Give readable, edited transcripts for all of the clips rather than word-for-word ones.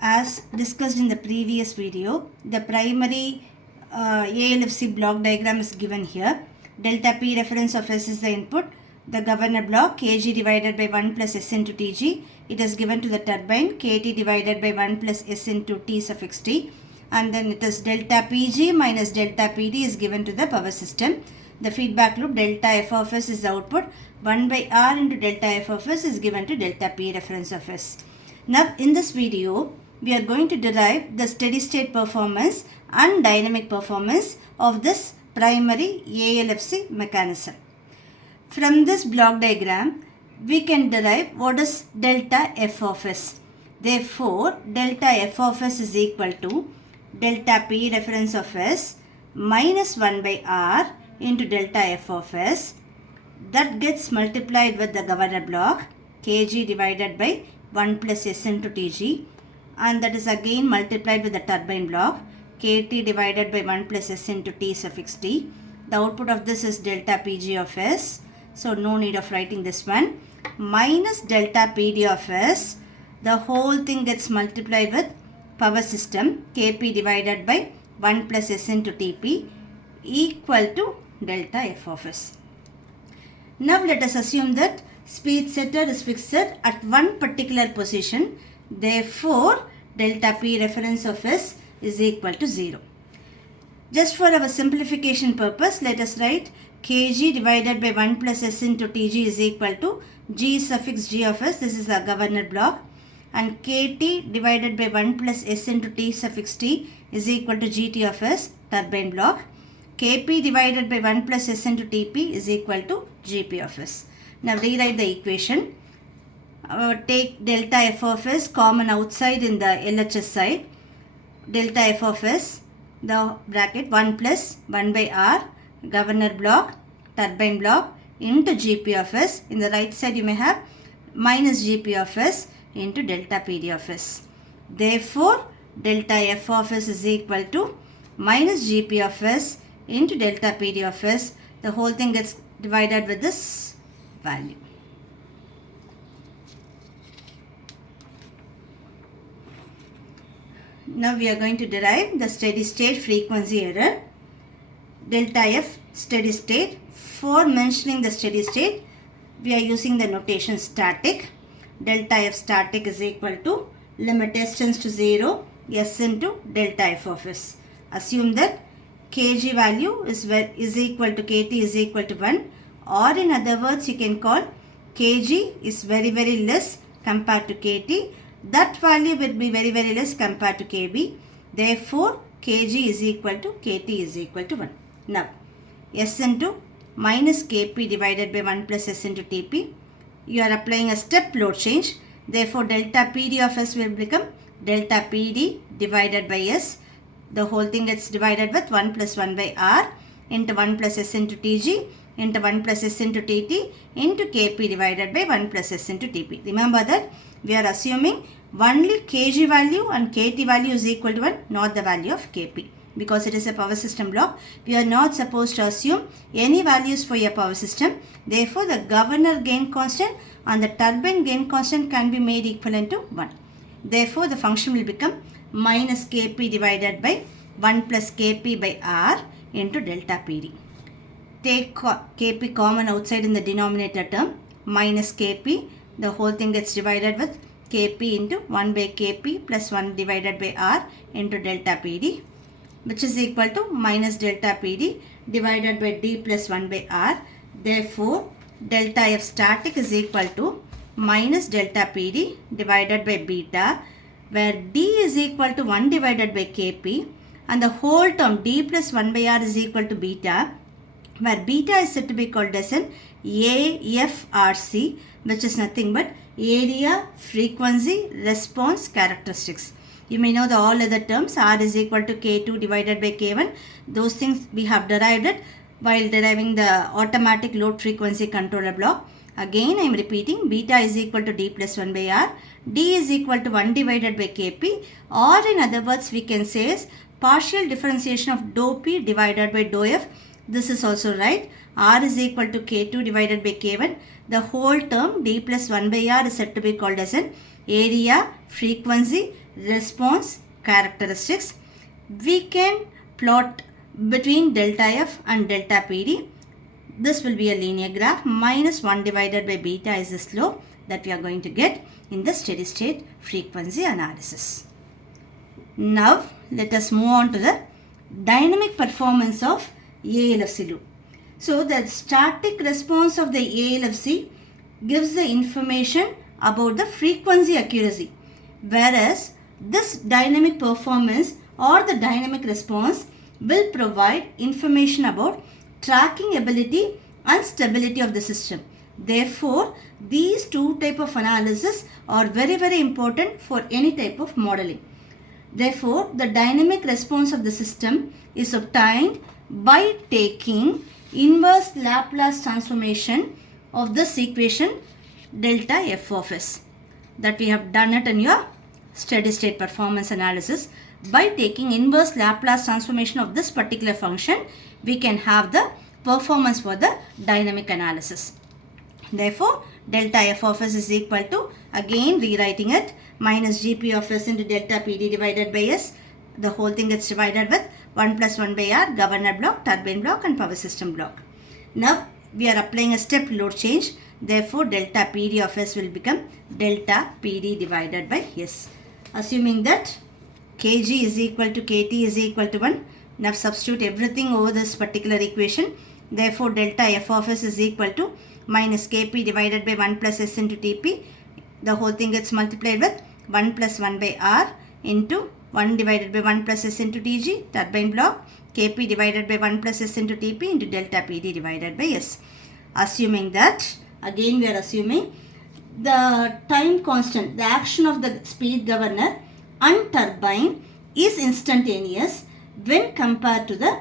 As discussed in the previous video, the primary ALFC block diagram is given here. Delta P reference of S is the input. The governor block Kg divided by 1 plus S into Tg. It is given to the turbine Kt divided by 1 plus S into T suffix T. And then it is delta Pg minus delta Pd is given to the power system. The feedback loop delta F of S is the output. 1 by R into delta F of S is given to delta P reference of S. Now in this video, we are going to derive the steady state performance and dynamic performance of this primary ALFC mechanism. From this block diagram, we can derive what is delta F of S. Therefore, delta F of S is equal to delta P reference of S minus 1 by R into delta F of S. That gets multiplied with the governor block Kg divided by 1 plus S into Tg, and that is again multiplied with the turbine block Kt divided by 1 plus S into T suffix T. The output of this is delta Pg of S, so no need of writing this one, minus delta Pd of S. The whole thing gets multiplied with power system Kp divided by 1 plus S into Tp equal to delta F of S. Now let us assume that speed setter is fixed at one particular position. Therefore, delta P reference of S is equal to 0. Just for our simplification purpose, let us write Kg divided by 1 plus S into Tg is equal to G suffix G of S. This is the governor block. And Kt divided by 1 plus S into T suffix T is equal to Gt of S, turbine block. Kp divided by 1 plus S into Tp is equal to Gp of S. Now rewrite the equation. Take delta F of S common outside in the LHS side. Delta F of S, the bracket 1 plus 1 by R, governor block, turbine block into Gp of S. In the right side you may have minus Gp of S into delta Pd of S. Therefore, delta F of S is equal to minus Gp of S into delta Pd of S. The whole thing gets divided with this value. Now we are going to derive the steady state frequency error. Delta F steady state. For mentioning the steady state, we are using the notation static. Delta F static is equal to limit S tends to 0, S into delta F of S. Assume that Kg value is equal to Kt is equal to 1, or in other words you can call Kg is very less compared to Kt. That value will be very less compared to Kb. Therefore, Kg is equal to Kt is equal to 1. Now, S into minus Kp divided by 1 plus S into Tp. You are applying a step load change. Therefore, delta Pd of S will become delta Pd divided by S. The whole thing gets divided with 1 plus 1 by R into 1 plus S into Tg into 1 plus S into Tt into Kp divided by 1 plus S into Tp. Remember that we are assuming only Kg value and Kt value is equal to 1, not the value of Kp. Because it is a power system block, we are not supposed to assume any values for your power system. Therefore, the governor gain constant and the turbine gain constant can be made equivalent to 1. Therefore, the function will become minus Kp divided by 1 plus Kp by R into delta Pd. Take Kp common outside in the denominator term, minus Kp. The whole thing gets divided with Kp into 1 by Kp plus 1 divided by R into delta Pd, which is equal to minus delta Pd divided by d plus 1 by R. Therefore, delta F static is equal to minus delta Pd divided by beta, where d is equal to 1 divided by Kp and the whole term d plus 1 by R is equal to beta, where beta is said to be called as an AFRC, which is nothing but area, frequency, response characteristics. You may know the all other terms. R is equal to K2 divided by K1. Those things we have derived it while deriving the automatic load frequency controller block. Again I am repeating, beta is equal to d plus 1 by R, d is equal to 1 divided by Kp, or in other words we can say is partial differentiation of dou P divided by dou F. This is also right. R is equal to K2 divided by K1. The whole term d plus 1 by R is said to be called as an area, frequency, response characteristics, we can plot between delta f and delta PD. This will be a linear graph. Minus 1 divided by beta is the slope that we are going to get in the steady state frequency analysis. Now let us move on to the dynamic performance of ALFC loop. So the static response of the ALFC gives the information about the frequency accuracy, whereas this dynamic performance or the dynamic response will provide information about tracking ability and stability of the system. Therefore, these two type of analysis are very important for any type of modeling. Therefore, the dynamic response of the system is obtained by taking inverse Laplace transformation of this equation delta f of s. That we have done it in your steady state performance analysis. By taking inverse Laplace transformation of this particular function, we can have the performance for the dynamic analysis. Therefore, delta f of s is equal to, again rewriting it, minus gp of s into delta pd divided by s. The whole thing gets divided with 1 plus 1 by r, governor block, turbine block and power system block. Now, we are applying a step load change. Therefore, delta pd of s will become delta pd divided by s. Assuming that kg is equal to kt is equal to 1. Now, substitute everything over this particular equation. Therefore, delta f of s is equal to minus kp divided by 1 plus s into tp. The whole thing gets multiplied with 1 plus 1 by r into 1 divided by 1 plus s into tg, turbine block, kp divided by 1 plus s into tp into delta pd divided by s. Assuming that, again we are assuming the time constant, the action of the speed governor and turbine is instantaneous when compared to the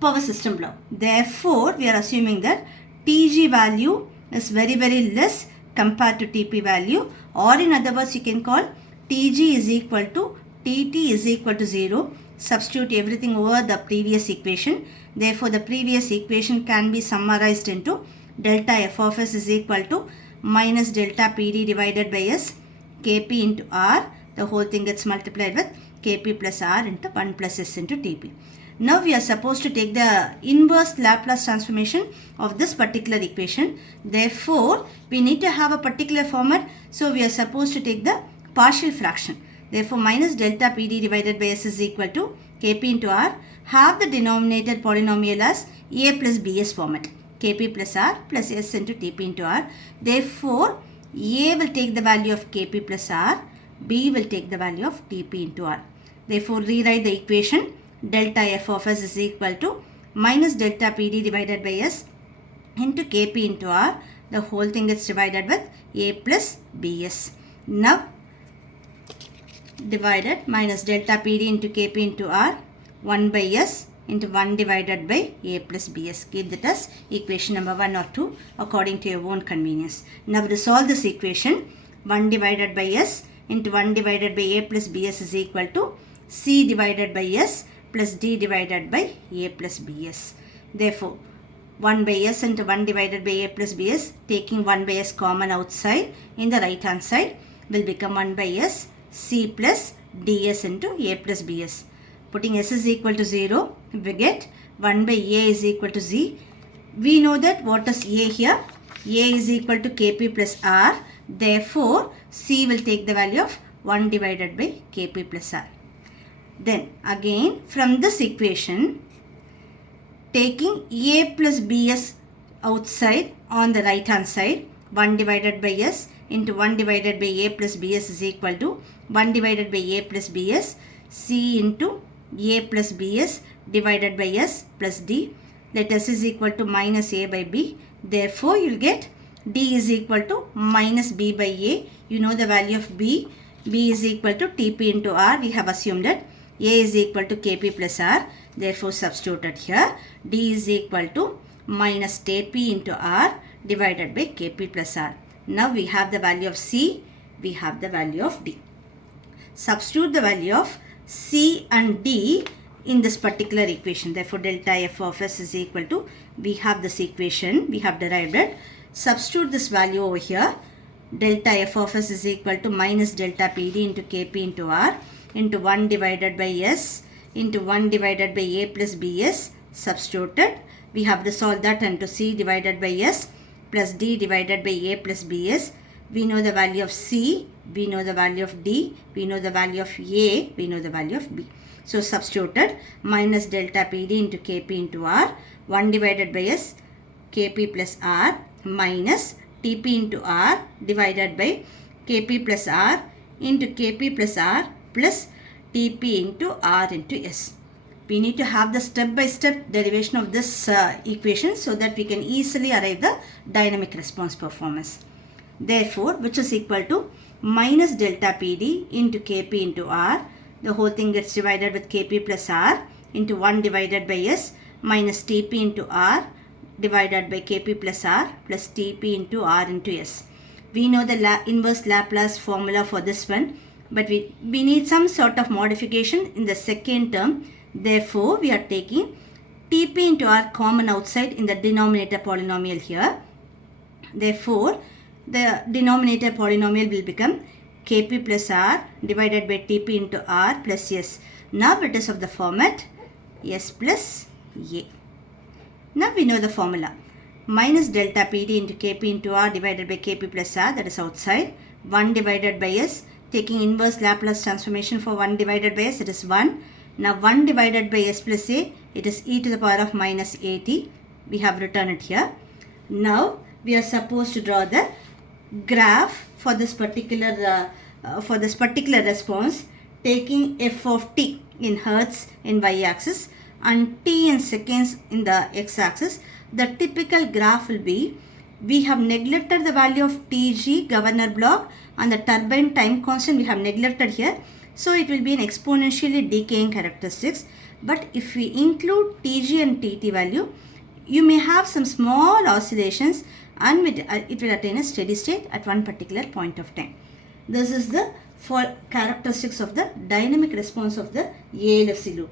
power system block. Therefore, we are assuming that Tg value is very less compared to Tp value, or in other words you can call Tg is equal to Tt is equal to 0. Substitute everything over the previous equation. Therefore, the previous equation can be summarized into delta f of s is equal to minus delta pd divided by s kp into r. The whole thing gets multiplied with kp plus r into 1 plus s into tp. Now we are supposed to take the inverse Laplace transformation of this particular equation. Therefore, we need to have a particular format. So we are supposed to take the partial fraction. Therefore, minus delta pd divided by s is equal to kp into r. Have the denominator polynomial as a plus bs format. Kp plus r plus s into tp into r. Therefore, a will take the value of kp plus r. B will take the value of tp into r. Therefore, rewrite the equation. Delta f of s is equal to minus delta pd divided by s into kp into r. The whole thing gets divided with a plus bs. Now, divided minus delta pd into kp into r, 1 by s into 1 divided by a plus bs. Keep that as equation number 1 or 2 according to your own convenience. Now, resolve this equation. 1 divided by s into 1 divided by a plus bs is equal to c divided by s plus d divided by a plus bs. Therefore, 1 by s into 1 divided by a plus bs, taking 1 by s common outside in the right hand side, will become 1 by s c plus ds into a plus bs. Putting s is equal to 0, we get 1 by a is equal to z. We know that what is a here? A is equal to kp plus r. Therefore, c will take the value of 1 divided by kp plus r. Then again from this equation, taking a plus bs outside on the right hand side, 1 divided by s into 1 divided by a plus bs is equal to 1 divided by a plus bs c into a plus bs divided by s plus d. Let s is equal to minus a by b. Therefore, you will get d is equal to minus b by a. You know the value of b. B is equal to tp into r. We have assumed that a is equal to kp plus r. Therefore, substituted here. D is equal to minus tp into r divided by kp plus r. Now, we have the value of c. We have the value of d. Substitute the value of c and d in this particular equation. Therefore, delta f of s is equal to, we have this equation, we have derived it. Substitute this value over here. delta f of s is equal to minus delta pd into kp into r into 1 divided by s into 1 divided by a plus bs substituted. We have to solve that into c divided by s plus d divided by a plus bs. We know the value of c, we know the value of d, we know the value of a, we know the value of b. So substituted minus delta pd into kp into r, 1 divided by s kp plus r minus tp into r divided by kp plus r into kp plus r plus tp into r into s. We need to have the step-by-step derivation of this equation so that we can easily arrive the dynamic response performance. Therefore, which is equal to minus delta pd into kp into r, the whole thing gets divided with kp plus r into 1 divided by s minus tp into r divided by kp plus r plus tp into r into s. We know the inverse Laplace formula for this one, but we need some sort of modification in the second term. Therefore, we are taking tp into r common outside in the denominator polynomial here. Therefore, the denominator polynomial will become kp plus r divided by tp into r plus s. Now it is of the format s plus a. Now we know the formula. Minus delta pd into kp into r divided by kp plus r, that is outside. 1 divided by s, taking inverse Laplace transformation for 1 divided by s, it is 1. Now 1 divided by s plus a, it is e to the power of minus at. We have written it here. Now we are supposed to draw the graph for this particular response, taking f of t in hertz in y-axis and t in seconds in the x-axis. The typical graph will be, we have neglected the value of Tg governor block and the turbine time constant we have neglected here. So it will be an exponentially decaying characteristics. But if we include Tg and Tt value, you may have some small oscillations and it will attain a steady state at one particular point of time. This is the characteristics of the dynamic response of the ALFC loop.